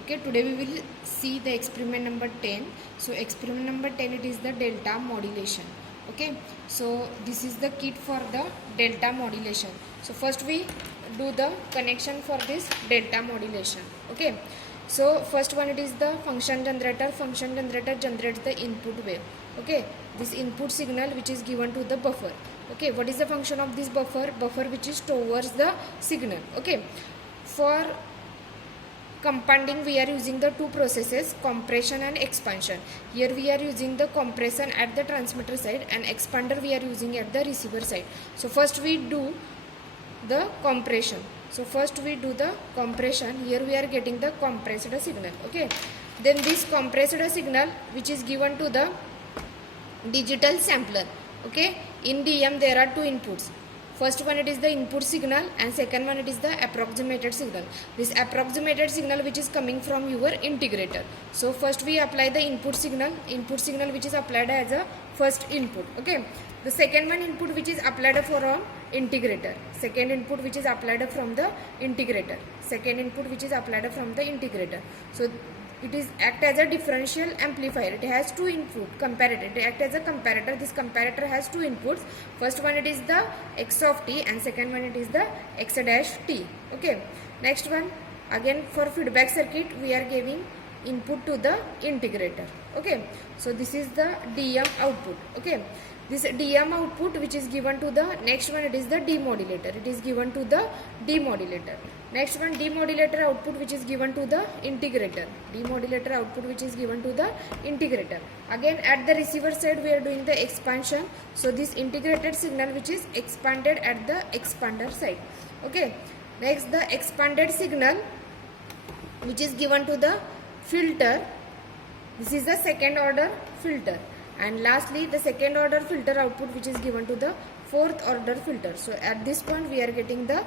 Okay, today we will see the experiment number 10. So experiment number 10, it is the delta modulation. Okay, so this is the kit for the delta modulation. So first we do the connection for this delta modulation. Okay, so first one, it is the function generator. Function generator generates the input wave. Okay, this input signal which is given to the buffer. Okay, what is the function of this buffer? Buffer which is towards the signal. Okay, for compounding we are using the two processes, compression and expansion. Here we are using the compression at the transmitter side and expander we are using at the receiver side. So first we do the compression. So first we do the compression. Here we are getting the compressed signal. Okay, then this compressed signal which is given to the digital sampler. Okay, in DM there are two inputs. First one, it is the input signal and second one, it is the approximated signal. This approximated signal which is coming from your integrator. So first we apply the input signal which is applied as a first input. Okay, the second one input which is applied for an integrator. Second input which is applied from the integrator. Second input which is applied from the integrator. So it is act as a differential amplifier. It has two input comparator. It act as a comparator. This comparator has two inputs. First one, it is the x of t and second one, it is the x dash t. Okay, next one, again for feedback circuit we are giving input to the integrator. Okay, so this is the DM output. Okay, this DM output which is given to the next one, it is the demodulator. It is given to the demodulator. Next one, demodulator output which is given to the integrator. Demodulator output which is given to the integrator. Again at the receiver side we are doing the expansion. So this integrated signal which is expanded at the expander side. Okay, next the expanded signal which is given to the filter. This is the second order filter. And lastly the second order filter output which is given to the fourth order filter. So at this point we are getting the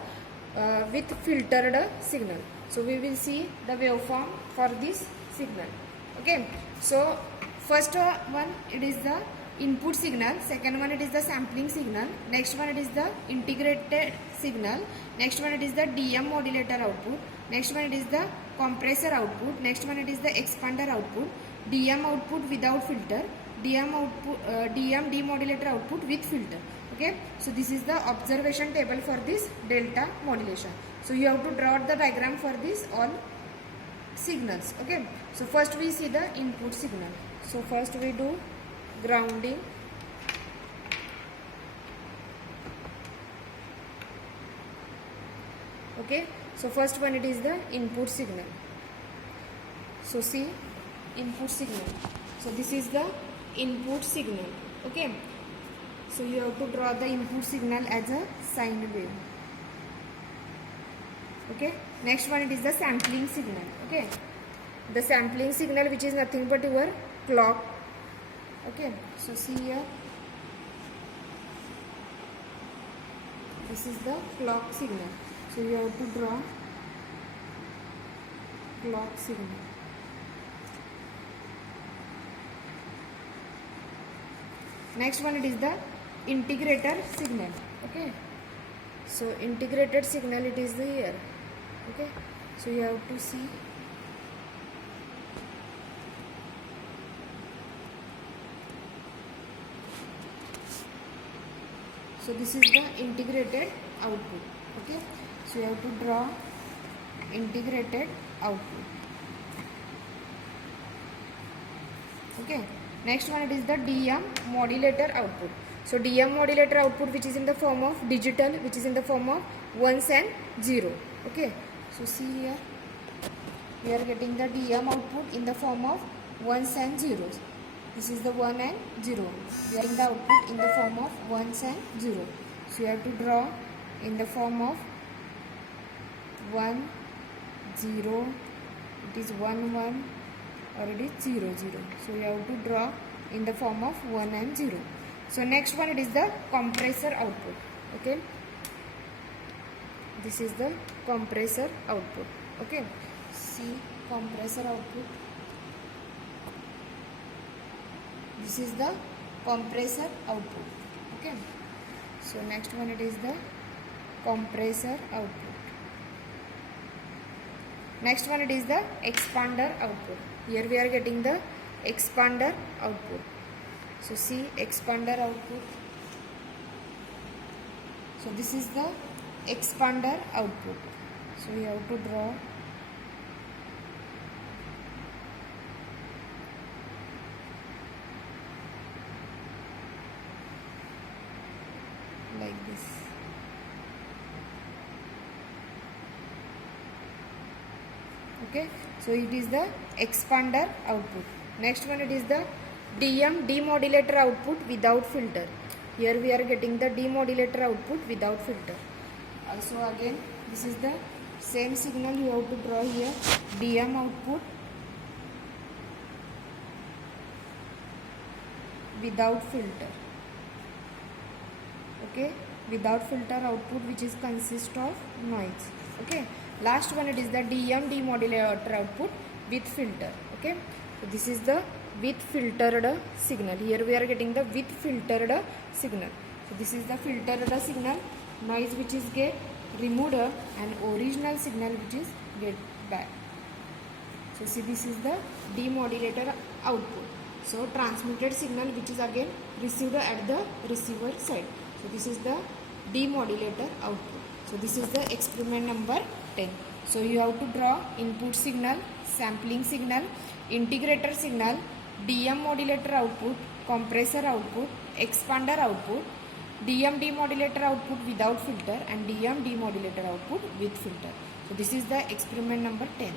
with filtered signal. So we will see the waveform for this signal. Okay, so first one, it is the input signal, second one, it is the sampling signal, next one, it is the integrated signal, next one, it is the DM modulator output, next one, it is the compressor output, next one, it is the expander output, DM output without filter, DM output, DM demodulator output with filter. Okay, so this is the observation table for this delta modulation. So you have to draw the diagram for this all signals. Okay, so first we see the input signal. So first we do grounding. Okay, so first one, it is the input signal. So see input signal. So this is the input signal. Okay, so you have to draw the input signal as a sine wave. Okay, next one, it is the sampling signal. Okay, the sampling signal which is nothing but your clock. Okay, so see here, this is the clock signal. So you have to draw clock signal. Next one, it is the integrator signal. Okay, so integrated signal, it is the here. Okay, so you have to see. So this is the integrated output. Okay, so you have to draw integrated output. Okay, next one, it is the DM modulator output. So DM modulator output which is in the form of digital, which is in the form of ones and zero. Okay, so see here, we are getting the DM output in the form of ones and zeros. This is the 1 and 0. We are getting the output in the form of ones and 0. So you have to draw in the form of 1, 0, it is 1, 1, or it is 0, 0. So you have to draw in the form of 1 and 0. So next one, it is the compressor output. Okay, this is the compressor output. Okay, see compressor output. This is the compressor output. Okay, so next one, it is the compressor output. Next one, it is the expander output. Here we are getting the expander output. So see expander output. So this is the expander output. So we have to draw like this. Okay, so it is the expander output. Next one, it is the demodulator output without filter. Here we are getting the demodulator output without filter. Also again, this is the same signal you have to draw here. DM output without filter. Okay, without filter output, which is consist of noise. Okay, last one, it is the demodulator output with filter. Okay, so this is the with filtered signal. Here we are getting the with filtered signal. So this is the filtered signal, noise which is get removed, and original signal which is get back. So see, this is the demodulator output. So transmitted signal which is again received at the receiver side. So this is the demodulator output. So this is the experiment number 10. So you have to draw input signal, sampling signal, integrator signal, DM modulator output, compressor output, expander output, DM demodulator output without filter, and DM demodulator output with filter. So this is the experiment number 10.